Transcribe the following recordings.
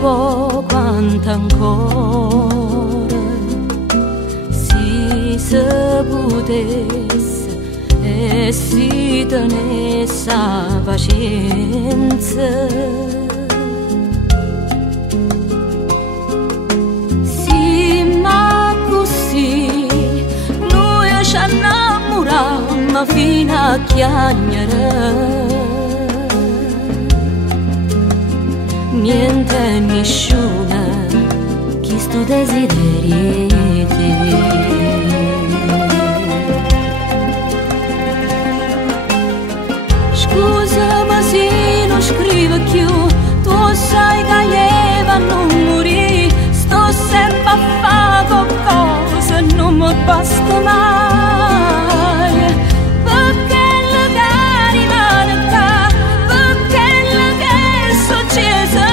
po' quanto ancora si potesse e si tenesse pazienza, sì, ma così noi ci innamorammo fino a chiagnere. Niente nessuna chi stu desideri te. Scusami se non scrivo più, tu sai che io non morì, sto sempre a fare qualcosa, non mi basta mai, perché le cari rimane qua, perché le che è successo.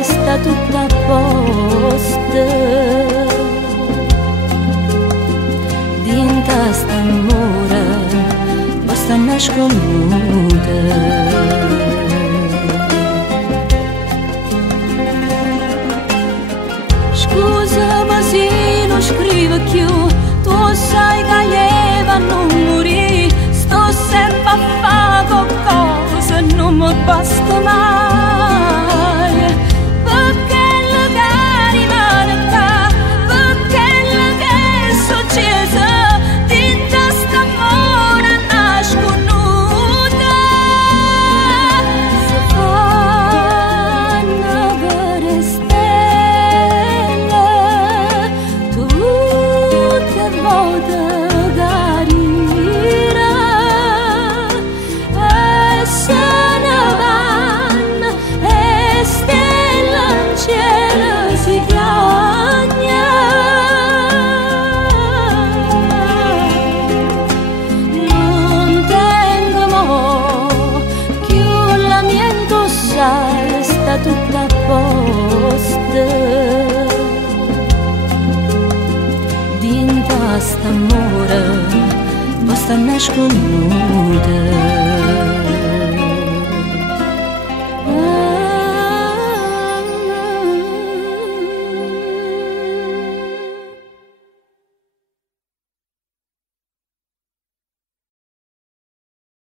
Sta tutta a posto, dinta st'amore basta nasconuta. Scusami se non scrivo più, tu sai che io non morì, sto sempre a fare qualcosa, non mi basta mai, perché le cari rimane qua, perché le che è successo, dinta st'amore nasconuta. Si fanno vedere stelle tutte volte carina, e se ne vanno e stelle in cielo si chiagna. Non tengo mo più la mia indossa, sta tutta a posto, dinta st'amore basta nasconuta.